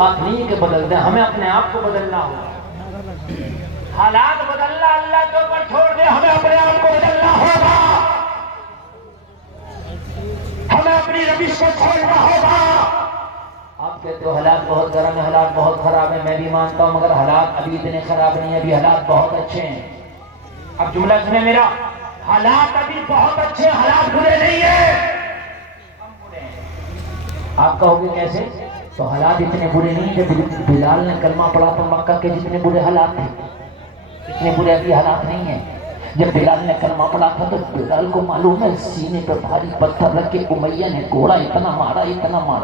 آپ نہیں کہ بدل دیں، ہمیں اپنے آپ کو بدلنا ہوگا۔ حالات بدلنا اللہ کے اوپر چھوڑ دیں، ہمیں اپنے آپ کو بدلنا ہوگا، ہمیں اپنی روش کو چھوڑنا ہوگا۔ آپ کہتے ہو حالات بہت گرم ہے، حالات بہت خراب ہے، میں بھی مانتا ہوں، مگر حالات ابھی اتنے خراب نہیں ہیں، ابھی حالات بہت اچھے ہیں۔ اب جملہ سنیں میرا، حالات ابھی بہت اچھے ہیں، حالات برے نہیں ہیں۔ آپ کہو گے کیسے؟ تو حالات اتنے برے نہیں کہ بلال نے کلمہ پڑھا تو مکہ کے جتنے برے حالات تھے اتنے برے ابھی حالات نہیں ہیں۔ جب بلال نے کلمہ پڑھا تھا تو بلال کو معلوم ہے سینے پہ بھاری پتھر رکھ کے امیہ نے گھوڑا اتنا مارا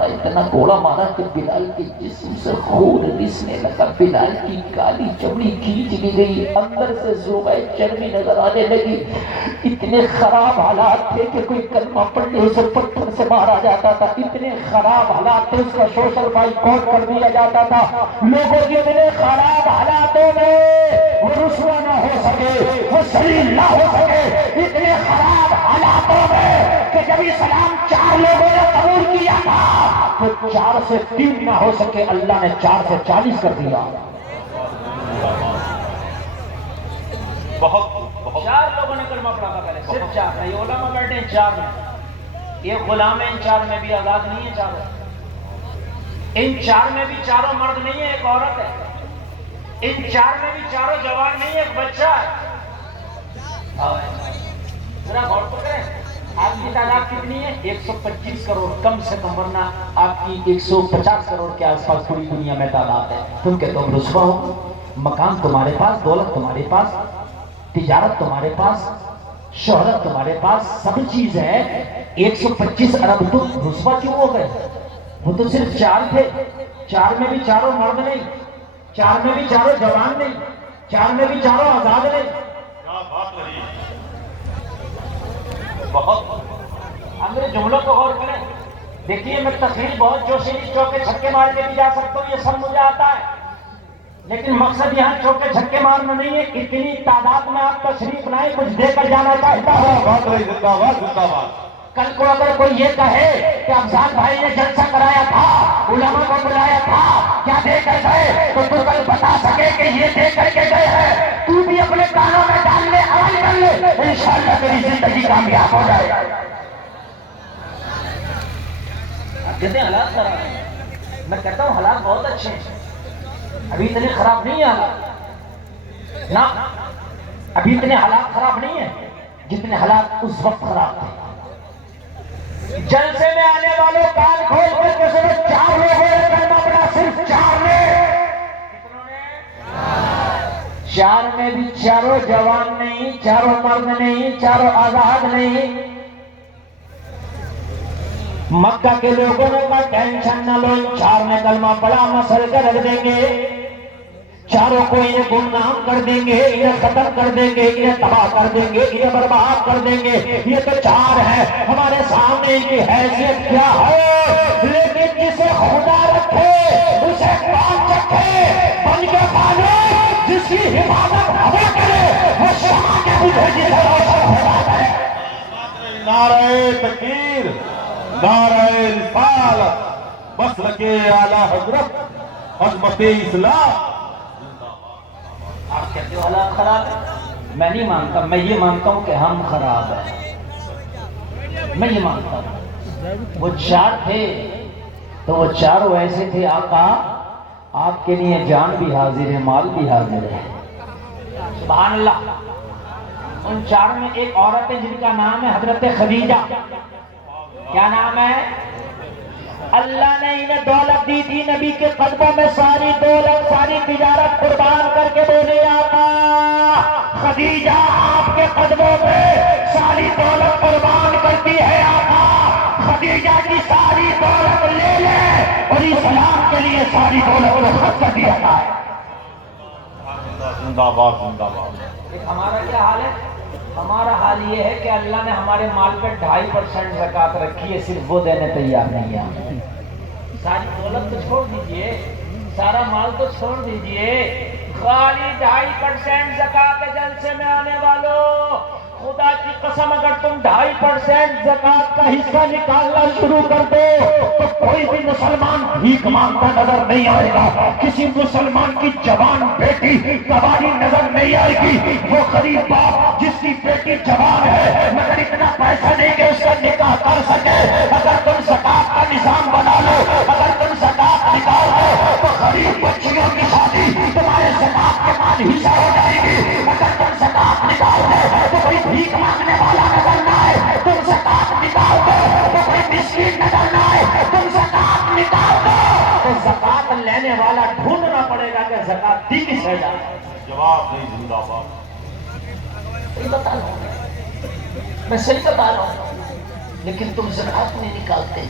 اتنا گھوڑا مارا کہ بلال کے جسم سے خون رسنے لگا، بلال کی کالی چمڑی کھینچ لی گئی، اندر سے زوبہ چربی نظر آنے لگی۔ اتنے خراب حالات تھے کہ کوئی کلمہ پڑھنے اسے پتھر سے مارا جاتا تھا، اتنے خراب حالات تھے اس کا سوشل بائیکاٹ کر دیا جاتا تھا۔ لوگوں کے اتنے خراب حالاتوں میں وہ رسوا نہ ہو سکے، وہ ذلیل نہ ہو سکے، اتنے خراب حالاتوں میں کہ جب اسلام 4 لوگوں نے قبول کیا تھا تو 4 سے 3 نہ ہو سکے، اللہ نے 4 سے 40 کر دیا۔ بہت 4 لوگوں نے کلمہ پڑھا تھا پہلے، صرف 4 نہیں، علماء بیٹھے ہیں 4 میں، یہ غلام ہیں، ان 4 میں بھی آزاد نہیں ہے، 4 ان 4 میں بھی چاروں مرد نہیں ہے، ایک عورت ہے، ان 4 میں بھی چاروں جوان نہیں ہے، ایک بچہ ہے۔ ذرا غور تو کریں، آپ کی تعداد کتنی ہے؟ 125 کروڑ، کم سے کم، ورنہ آپ کی 150 کروڑ کے آس پاس پوری دنیا میں تعداد ہے۔ تم کہتے ہو رسوا ہو، مکان تمہارے پاس، دولت تمہارے پاس، تجارت تمہارے پاس، شہرت تمہارے پاس، سب چیز ہے، 125 ارب، تم رسوا کیوں ہو گئے؟ وہ تو صرف 4 تھے، 4 میں بھی چاروں مرد نہیں، 4 میں بھی چاروں جوان نہیں، 4 میں بھی چاروں آزاد نہیں۔ کیا بات رہی، بہت اب میرے جملوں کو غور کریں، دیکھیے میں تقریر بہت جوشی چوکے چھکے مار کے بھی جا سکتا ہوں، یہ سب مجھے آتا ہے، لیکن مقصد یہاں چوکے چھکے مارنا نہیں ہے، اتنی تعداد میں آپ تشریف لائیں، کچھ دے کر جانا چاہتا ہوں۔ بات رہی، زندہ باد زندہ باد۔ کل کو اگر کوئی یہ کہے کہ افضال بھائی نے جلسہ کرایا تھا، علماء کو بلایا تھا، کیا دے کر گئے، تو تو کل بتا سکے کہ یہ دے کر کے گئے ہیں، تو بھی اپنے کانوں میں ڈال لے، عمل کر لے، انشاءاللہ تیری زندگی کامیاب ہو جائے گا۔ کہتے ہیں حالات خراب ہیں، میں کہتا ہوں حالات بہت اچھے ہیں، ابھی اتنے خراب نہیں ہیں حالات، نہ ابھی اتنے حالات خراب نہیں ہیں جتنے حالات اس وقت خراب تھے۔ جلسے میں آنے والوں کان کھول کر کے صرف 4 لوگوں نے کلمہ پڑھا، صرف 4 نے، کتنوں نے؟ 4 میں بھی چاروں جوان نہیں، چاروں مرد نہیں، چاروں آزاد نہیں۔ مکہ کے لوگوں نے کہا ٹینشن نہ لو، 4 نے کلمہ پڑھا، مسل کر رکھ دیں گے، چاروں کو انہیں گمنام کر دیں گے، انہیں ختم کر دیں گے، انہیں تباہ کر دیں گے، انہیں برباد کر دیں گے، یہ تو 4 ہیں، ہمارے سامنے ان کی حیثیت کیا ہے، لیکن جسے خدا رکھے اسے کون چکھے، بن کے پالو، جس کی حفاظت ہوا کرے وہ شمع کے بجھے جسے روشن ہوا کرے۔ نعرہ تکبیر، نعرہ رسالت، مسلک اعلی حضرت، عظمت اسلام۔ آپ کہتے ہو حالات خراب ہے، میں نہیں مانتا، میں یہ مانتا ہوں کہ ہم خراب ہیں، میں یہ مانتا ہوں۔ وہ 4 تھے تو وہ 4 ایسے تھے، آقا آپ کے لیے جان بھی حاضر ہے، مال بھی حاضر ہے، سبحان اللہ۔ ان 4 میں ایک عورت ہے جن کا نام ہے حضرت خدیجہ، کیا نام ہے؟ اللہ نے انہیں دولت دی تھی، نبی کے قدموں میں ساری دولت، ساری تجارت قربان کر کے بولے آقا خدیجہ آپ کے قدموں پہ ساری دولت قربان کرتی ہے، آقا خدیجہ کی ساری دولت لے لے اور اسلام کے لیے ساری دولت کو خرچ کر دیا جائے۔ زندہ باد زندہ باد۔ ہمارا کیا حال ہے؟ ہمارا حال یہ ہے کہ اللہ نے ہمارے مال پہ 2.5% زکوٰۃ رکھی ہے، صرف وہ دینے تیار نہیں ہے۔ ساری دولت تو چھوڑ دیجئے، سارا مال تو چھوڑ دیجئے، خالی 2.5% زکوٰۃ جلسے میں آنے والوں، خدا کی قسم اگر تم 2.5% زکات کا حصہ نکالنا شروع کر دو تو کوئی بھی مسلمان بھیک مانگتا نظر نہیں آئے گا، کسی مسلمان کی جوان بیٹی کباڑی نظر نہیں آئے گی، وہ غریب باپ جس کی بیٹی جوان ہے مگر اتنا پیسہ نہیں کہ اس کا نکاح کر سکے، اگر تم زکات کا نظام بنا لو، اگر تم زکات نکال دو تو غریب بچیوں کی شادی تمہارے زکات کے مال حصہ ہو جائے گی، اگر تم زکات نکال دو تو کوئی بھیک مانگنے والا نظر نہ آئے، تم زکات نکال دو تو کوئی مسکین نظر نہ آئے، تم زکات نکال دو تو زکات لینے والا ڈھونڈنا پڑے گا کہ زکات دی کس ہے جائے۔ جواب نہیں، زندہ باد۔ صحیح بتا رہا ہوں میں، صحیح بتا رہا ہوں، لیکن تم زکات نہیں نکالتے۔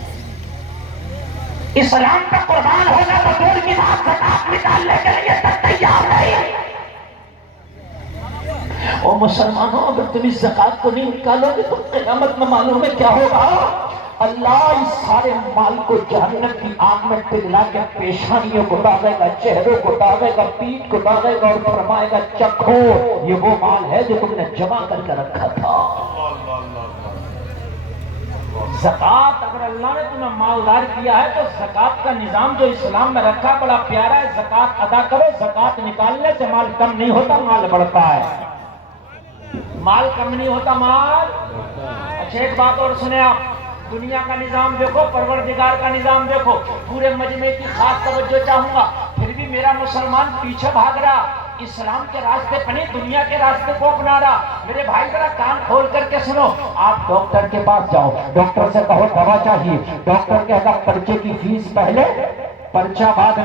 اسلام کا قربان ہونا تو دور کی بات، زکات نکالنے کے لیے تک تیار نہیں۔ اور مسلمانوں اگر تم اس زکات کو نہیں نکالو گے تو قیامت میں معلوم ہے کیا ہوگا؟ اللہ اس سارے مال کو جہنم کی آگ میں پگھلا کے پیشانیوں کو داغے گا، چہروں کو داغے گا، پیٹھ کو داغے گا اور فرمائے گا چکھو یہ وہ مال ہے جو تم نے جمع کر کے رکھا تھا۔ زکات اگر اللہ نے تمہیں مالدار کیا ہے تو زکات کا نظام جو اسلام میں رکھا بڑا پیارا ہے، زکات ادا کرو، زکات نکالنے سے مال کم نہیں ہوتا، مال بڑھتا ہے، مال کم نہیں ہوتا، مال۔ اچھا ایک بات اور سنیں آپ، دنیا کا نظام دیکھو، پروردگار کا نظام دیکھو، پورے مجمع کی خاص توجہ چاہوں گا، پھر بھی میرا مسلمان پیچھے بھاگ رہا، اسلام کے راستے پہ نہیں دنیا کے راستے کو اپنا رہا۔ میرے بھائی ذرا کان کھول کر کے سنو، آپ ڈاکٹر کے پاس جاؤ، ڈاکٹر سے کہو دوا چاہیے، ڈاکٹر کہے گا پرچے کی فیس پہلے پرچہ بعد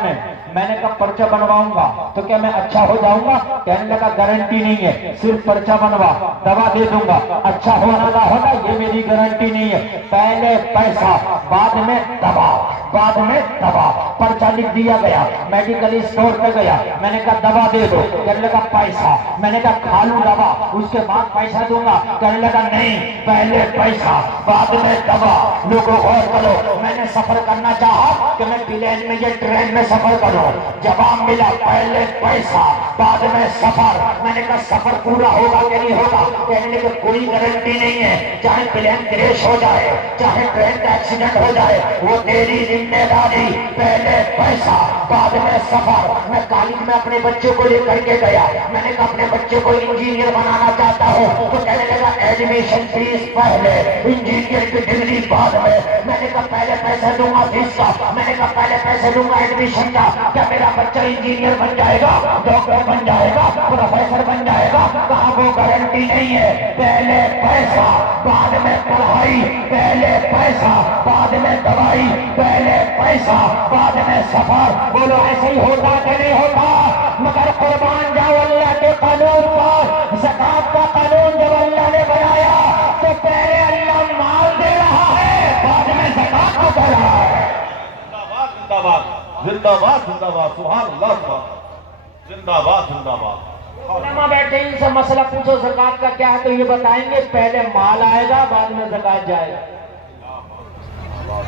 میں نے کہا پرچہ بنواؤں گا تو کیا میں اچھا ہو جاؤں گا؟ کہنے لگا گارنٹی نہیں ہے، صرف پرچہ بنوا، دوا دے دوں گا، اچھا ہونا نہ ہونا یہ میری گارنٹی نہیں ہے، پہلے پیسہ بعد میں دوا، بعد میں دوا۔ پرچہ لکھ دیا گیا، میڈیکل اسٹور پہ گیا، میں نے کہا دوا دے دو، کہنے لگا پیسہ، میں نے کہا کھا لوں دوا اس کے بعد پیسہ دوں گا، کہنے لگا نہیں پہلے پیسہ بعد میں دوا۔ لوگوں غور کرو، میں نے سفر کرنا چاہا کہ میں پلین میں یہ ٹرین میں سفر کروں، جواب ملا پہلے پیسہ بعد میں سفر۔ میں نے کہا سفر پورا ہوگا کہ نہیں ہوگا؟ کہنے لگے کوئی گارنٹی نہیں ہے، چاہے پلین کریش ہو جائے، چاہے ٹرین کا ایکسیڈنٹ ہو جائے، وہ تیری ذمہ داری، پہلے پیسہ بعد میں سفر۔ میں کالج میں اپنے بچے کو لے کر کے گیا، میں نے کہا اپنے بچے کو انجینئر بنانا چاہتا ہوں، تو کہنے لگا ایڈمیشن فیس پہلے، انجینئر کی ڈگری بعد میں نے کہا پہلے پیسے دوں گا فیس کا، میں نے کہا پہلے پیسے دوں گا ایڈمیشن کا، کیا میرا بچہ انجینئر بن جائے گا، ڈاکٹر بن جائے گا، پروفیسر بن جائے گا؟ کہاں وہ گارنٹی نہیں ہے، پہلے پیسہ بعد میں پڑھائی، پہلے پیسہ بعد میں دوائی، پہلے پیسہ بعد میں سفر۔ بولو ایسے ہی ہوتا کہ نہیں ہوتا؟ مگر قربان جاؤ اللہ کے قانون پر، زکات کا قانون جب اللہ نے بنایا تو پہلے اللہ مال دے رہا ہے بعد میں زکات کو دے رہا ہے۔ زندہ باد، زندہ باد، زندہ باد، سبحان اللہ، زندہ باد، زندہ باد۔ علماء بیٹھے ان سے مسئلہ پوچھو زکات کا کیا ہے تو یہ بتائیں گے پہلے مال آئے گا بعد میں زکات جائے گا،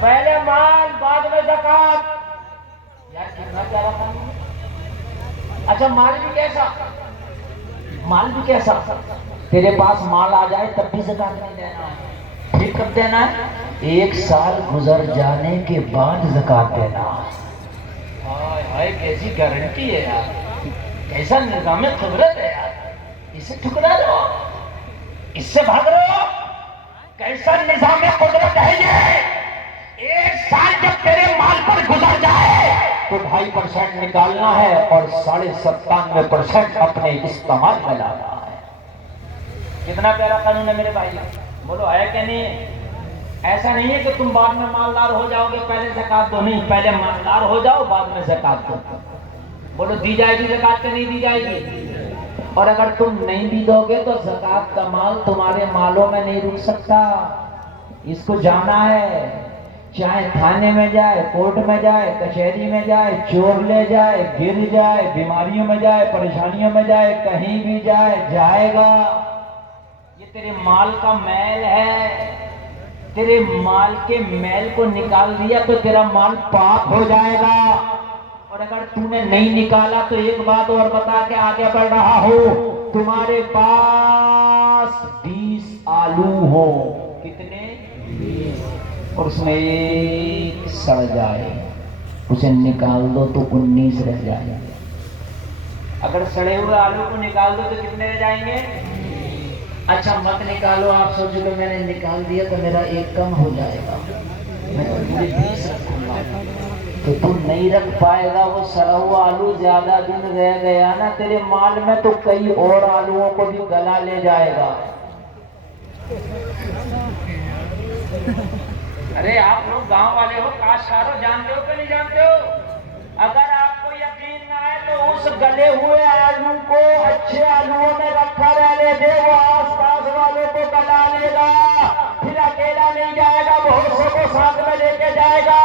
پہلے مال بعد میں زکات۔ یار کتنا پیارا قانون ہے۔ اچھا مال بھی کیسا، مال بھی کیسا؟ تیرے پاس مال آ جائے تب بھی زکات نہیں دینا ہے، پھر کب دینا ہے؟ 1 سال گزر جانے کے بعد زکات دینا۔ ہائے ہائے کیسی گارنٹی ہے یار، کیسا نظام قدرت ہے یار، اسے ٹھکرا دو، اس سے بھاگ رہو، کیسا نظام قدرت ہے یہ؟ 1 سال جب تیرے مال پر گزر جائے تو 2.5% نکالنا ہے اور 97.5% اپنے استعمال میں لانا ہے۔ کتنا پیارا قانون ہے میرے بھائی، بولو ہے کہ نہیں؟ ایسا نہیں ہے کہ تم بعد میں مالدار ہو جاؤ گے پہلے زکات دو، نہیں، پہلے مالدار ہو جاؤ بعد میں زکات دو۔ بولو دی جائے گی زکات کہ نہیں دی جائے گی؟ اور اگر تم نہیں بھی دو گے تو زکات کا مال تمہارے مالوں میں نہیں رک سکتا، اس کو جانا ہے، چاہے تھانے میں جائے، کورٹ میں جائے، کچہری میں جائے، چور لے جائے، گر جائے، بیماریوں میں جائے، پریشانیوں میں جائے، کہیں بھی جائے، جائے گا۔ یہ تیرے مال کا میل ہے، تیرے مال کے میل کو نکال دیا تو تیرا مال پاک ہو جائے گا، اور اگر تو نے نہیں نکالا تو ایک بات اور بتا کے آگے بڑھ رہا ہو، تمہارے پاس 20 آلو ہو، کتنے؟ اور اس میں ایک سڑ جائے، اسے نکال دو تو 19 رہ جائیں گے۔ اگر سڑے ہوئے آلو کو نکال دو تو کتنے رہ جائیں گے؟ اچھا مت نکالو، آپ سوچو کہ میں نے نکال دیا تو میرا ایک کم ہو جائے گا، میں تو پورے 20 رکھوں گا، تو تم نہیں رکھ پائے گا۔ وہ سڑا ہوا آلو زیادہ دن رہ گیا نا تیرے مال میں تو کئی اور آلووں کو بھی گلا لے جائے گا۔ ارے آپ لوگ گاؤں والے ہو، کاشتکار جانتے ہو کہ نہیں جانتے ہو؟ اگر آپ کو یقین نہ آئے تو اس گلے ہوئے آلو کو اچھے آلوؤں میں رکھا رہنے دے، وہ آس پاس والوں کو گلا لے گا، پھر اکیلا نہیں جائے گا، بہت سو کو ساتھ میں لے کے جائے گا۔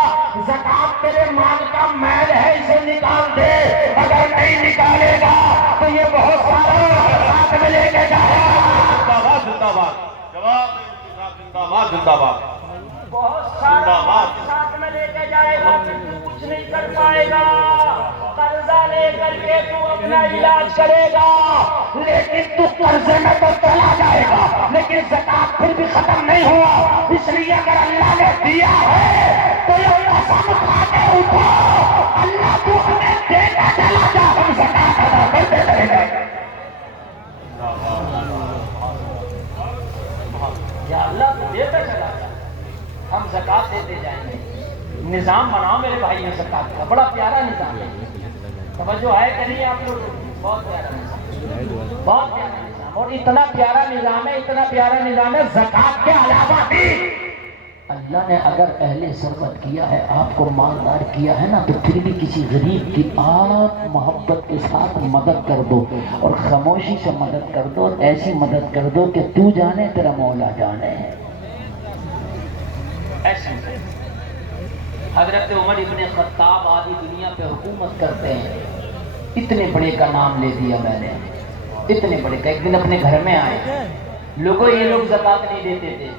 زکوٰۃ تیرے مال کا میل ہے، اسے نکال دے، اگر نہیں نکالے گا تو یہ بہت سارا ساتھ میں لے کے جائے گا۔ زندہ باد، جواب زندہ باد، زندہ باد، بہت سارا ساتھ میں لے کے جائے گا، پھر تو کچھ نہیں کر پائے گا، قرضہ لے کر کے تو اپنا علاج کرے گا، لیکن تو قرضے میں تو چلا جائے گا، لیکن زکوٰۃ پھر بھی ختم نہیں ہوا۔ اس لیے اگر اللہ نے دیا ہے تو یہ قسم کھا کے اٹھو، اللہ تو ہمیں دیتا چلا جا، ہم زکوٰۃ ادا کرتے رہیں گے۔ یا اللہ تو دیتا چلا جا، ہم زکوٰۃ دیتے جائیں گے۔ نظام بناؤ میرے بھائی میں زکوٰۃ کا، بڑا پیارا نظام ہے، توجہ ہے کہ نہیں آپ لوگ؟ بہت پیارا نظام، بہت پیارا نظام، اور اتنا پیارا نظام ہے، اتنا پیارا نظام ہے، زکوٰۃ کے علاوہ بھی اللہ نے اگر اہل ثروت کیا ہے، آپ کو مالدار کیا ہے نا، تو پھر بھی کسی غریب کی آپ محبت کے ساتھ مدد کر دو، اور خاموشی سے مدد کر دو، اور ایسی مدد کر دو کہ تو جانے تیرا مولا جانے۔ حضرت عمر ابن خطاب آدھی دنیا پہ حکومت کرتے ہیں، اتنے بڑے کا نام لے دیا میں نے، اتنے بڑے کا۔ ایک دن اپنے گھر میں آئے لوگوں، یہ لوگ زکوٰۃ نہیں دیتے تھے۔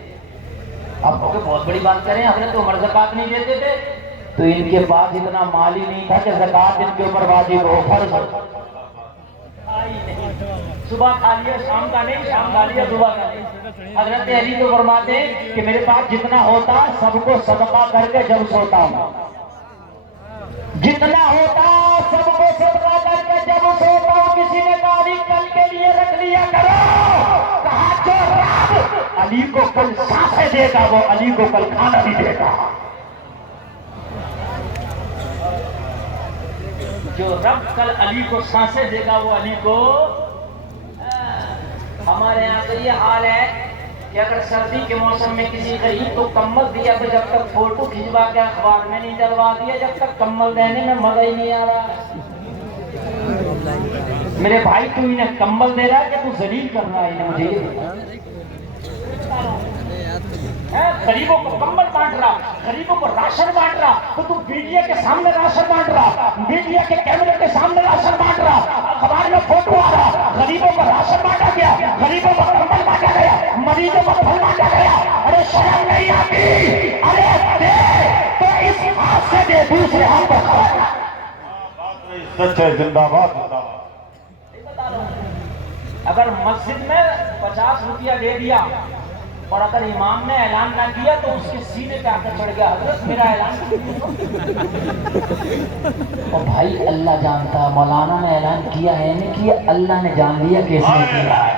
آپ کو بہت بڑی بات کریں، حضرت عمر زکوٰۃ نہیں دیتے تھے، تو ان کے پاس اتنا مال ہی نہیں تھا کہ زکوٰۃ ان کے اوپر واجب ہو، فرض ہو۔ صبح کھا لیا، شام کا نہیں، شام کھا لیا، صبح کا نہیں۔ حضرت علی تو فرماتے ہیں کہ میرے پاس جتنا ہوتا سب کو صدقہ کر کے جب سوتا ہوں، جتنا ہوتا سب کو صدقہ کر کے جب سوتا ہوں۔ کسی نے کہا علی کل کے لیے رکھ لیا کرو، کہا جو رب علی کو کل سانسیں دے گا وہ علی کو کل کھانا بھی دے گا۔ جو رب کل علی کو سانسیں دے گا وہ علی کو۔ ہمارے یہاں تو یہ حال ہے کہ اگر سردی کے موسم میں کسی غریب کو کمبل دیا تو جب تک فوٹو کھنچوا کے اخبار میں نہیں ڈلوا دیا، جب تک کمبل دینے میں مزہ ہی نہیں آ رہا۔ میرے بھائی تو انہیں کمبل دے رہا ہے کہ تو ذلیل کر رہا ہے انہیں، مجھے یہ غریبوں کو کمبل بانٹ رہا، غریبوں کو راشن بانٹ رہا، تو تم میڈیا کے سامنے راشن بانٹ رہا، میڈیا کے کیمرے کے سامنے راشن بانٹ رہا، اخبار میں فوٹو آ رہا، غریبوں کو راشن بانٹا گیا، غریبوں کو کمبل بانٹا گیا، مریضوں کو پھل بانٹا گیا۔ ارے شرم نہیں آتی؟ ارے دے تو اس ہاتھ سے دے، دوسرے ہاتھ پر کھڑا۔ سچ ہے، زندہ باد، زندہ باد۔ اگر مسجد میں 50 روپیہ دے دیا اور اگر امام نے اعلان نہ کیا تو اس کے سینے پہ آ کر چڑھ گیا، حضرت میرا اعلان اور بھائی اللہ جانتا ہے، مولانا نے اعلان کیا ہے نہیں کیا، اللہ نے جان لیا کہ اس نے کیا ہے۔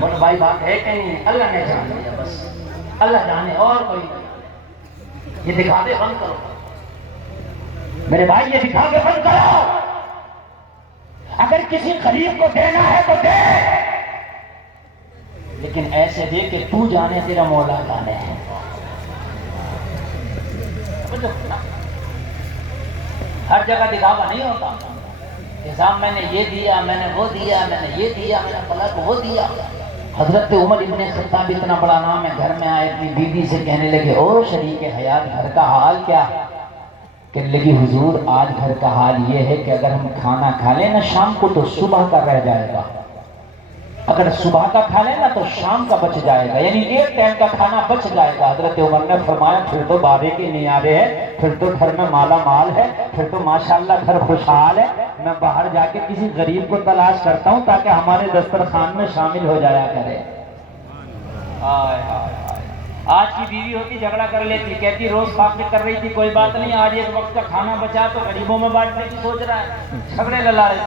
بولو بھائی بات ہے کہ نہیں؟ اللہ نے جان لیا، بس اللہ جانے، اور کوئی نہیں۔ یہ دکھاوے بند کرو میرے بھائی، یہ دکھاوے بند کرو۔ اگر کسی غریب کو دینا ہے تو دے، لیکن ایسے دے کہ تو جانے تیرا مولا جانے ہے۔ ہر جگہ دکھاوا نہیں ہوتا، نظام میں نے یہ دیا، میں نے وہ دیا، میں نے یہ دیا، میں نے فلاں کو وہ دیا۔ حضرت عمر ابن خطاب اتنا بڑا نام ہے، گھر میں آئے اپنی بیوی سے کہنے لگے او شریک حیات، گھر کا حال کیا؟ کہنے لگی حضور آج گھر کا حال یہ ہے کہ اگر ہم کھانا کھا لیں نا شام کو تو صبح کا رہ جائے گا۔ اگر صبح کا کھا لیں نا تو شام کا بچ جائے گا، یعنی ایک ٹائم کا کھانا بچ جائے گا۔ حضرت عمر نے فرمایا پھر تو بابے کے نیارے ہے، پھر تو گھر میں مالا مال ہے، پھر تو ماشاءاللہ گھر خوشحال ہے، میں باہر جا کے کسی غریب کو تلاش کرتا ہوں تاکہ ہمارے دسترخوان میں شامل ہو جایا کرے۔ ہائے ہائے ہائے، آج کی بیوی ہوتی جھگڑا کر لیتی، کہتی روز فاقے کر رہی تھی، کوئی بات نہیں، آج ایک وقت کا کھانا بچا تو غریبوں میں بانٹنے کی سوچ رہا ہے، جھگڑے للا رہے